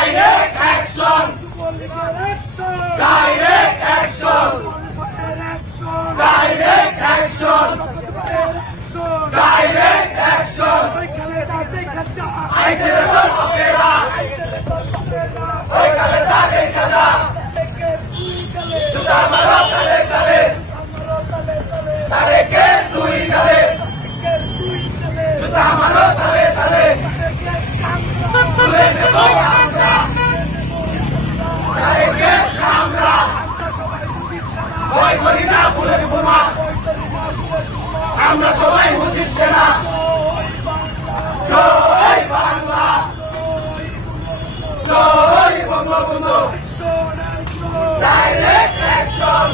Direct action, direct action, direct action, direct action. আইছে তোর পকেরা, ওই কালে তাকে কাদা, জুতা মারো কালে কালে, তারেকে দুই কালে, জুতা মারো কালে কালে, তুলে নেব আমরা, তারেকে আমরা, ভয় করি না বুলেট বোমা, আমরা সবাই মুজিব সেনা। জয় বাংলা, জয় বঙ্গবন্ধু। Direct action,